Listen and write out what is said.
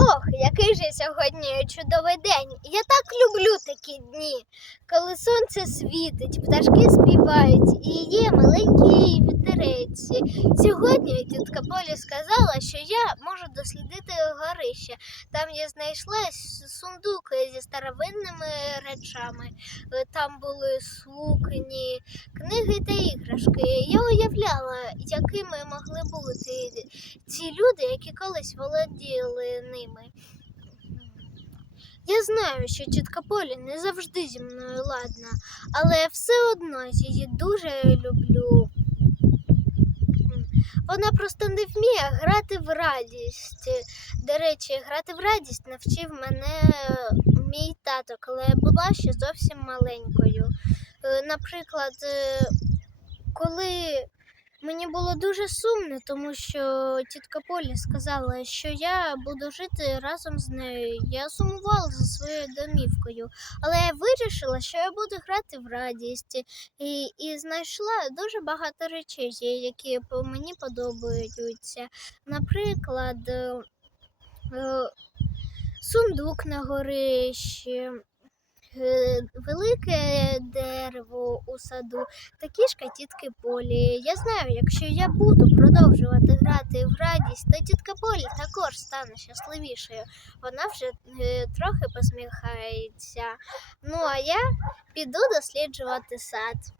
Ох, який же сьогодні чудовий день. Я так люблю такі дні, коли сонце світить, пташки співають і є маленький вітерець. Сьогодні тітка Полі сказала, що я можу дослідити горище. Там я знайшла сундук зі старовинними речами. Там були сукні, книги та іграшки. Я уявляла, якими могли бути ці люди, які колись володіли ними. Я знаю, що тітка Полі не завжди зі мною ладна, але все одно її дуже люблю. Вона просто не вміє грати в радість. До речі, грати в радість навчив мене мій тато, коли я була ще зовсім маленькою. Е, Наприклад, е, коли Мені було дуже сумно, тому що тітка Полі сказала, що я буду жити разом з нею. Я сумувала за своєю домівкою, але я вирішила, що я буду грати в радість і, і знайшла дуже багато речей, які мені подобаються. Наприклад, е, е, сундук на горищі. е, Велике саду та кішка тітки Полі. Я знаю, якщо я буду продовжувати грати в радість, то тітка Полі також стане щасливішою. Вона вже е, трохи посміхається. Ну а я піду досліджувати сад.